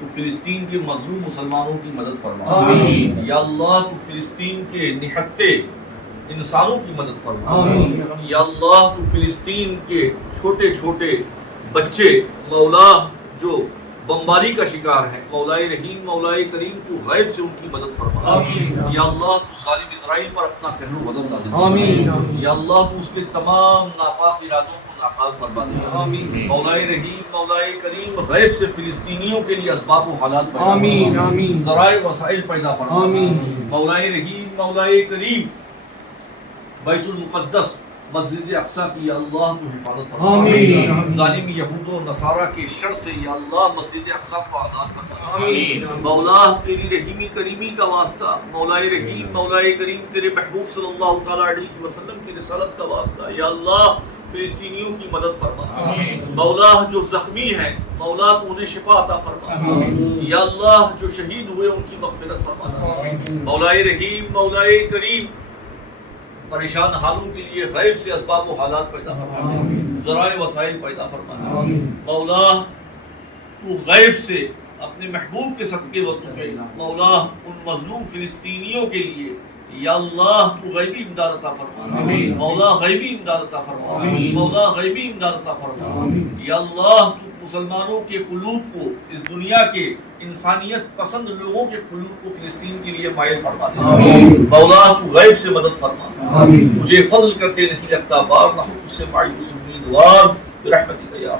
تو فلسطین کے مظلوم مسلمانوں کی مدد فرما۔ آمین۔ یا اللہ تو فلسطین کے نہتے انسانوں کی مدد فرما۔ آمین۔ یا اللہ تو فلسطین کے چھوٹے چھوٹے بچے مولا جو بمباری کا شکار ہے، مولا رحیم مولا کریم تو غیب سے ان کی مدد فرما۔ آمین۔ یا اللہ تو ظالم اسرائیل پر اپنا قہر و غضب نازل آمین۔ فرما۔ یا اللہ تو اس کے تمام ناپاک ارادوں کو ناکام فرما دے۔ آمین۔ مولا رحیم مولا کریم غیب سے فلسطینیوں کے لیے اسباب و حالات پیدا آمین۔ فرما، آمین۔ ذرائع وسائل پیدا فرما۔ آمین۔ مولا رحیم مولا کریم بیت المقدس مسجد اقصیٰ کی یا اللہ تو حفاظت فرما۔ آمین۔ ظالم یہود و نصارہ کے شر سے یا اللہ مسجد اقصیٰ کو آزاد فرما۔ آمین۔ مولا تیری رحیمی کریمی کا واسطہ، مولا رحیم مولا کریم تیرے محبوب صلی اللہ تعالیٰ علیہ وسلم کی رسالت کا واسطہ یا اللہ فلسطینیوں کی مدد فرما۔ مولا جو زخمی ہیں مولا تو انہیں شفا عطا فرما۔ یا اللہ جو شہید ہوئے ان کی مغفرت فرما۔ مولا رحیم مولا کریم پریشان حالوں کے لیے غیب سے اسباب و حالات پیدا فرما، ذرائع وسائل پیدا فرما۔ مولا تو غیب سے اپنے محبوب کے صدقے وقفے مولا ان مظلوم فلسطینیوں کے لیے یا اللہ تو غیبی امداد عطا فرما۔ مولا غیبی امداد عطا فرما۔ مولا غیبی امداد عطا فرما۔ یا اللہ تو مسلمانوں کے قلوب کو، اس دنیا کے انسانیت پسند لوگوں کے قلوب کو فلسطین کے لیے مائل فرما دے۔ مولا تو غیب سے مدد فرما، مجھے فضل کرتے نہیں لگتا بار نہ ہو اس سے مایوس امیدوار برحمتک یا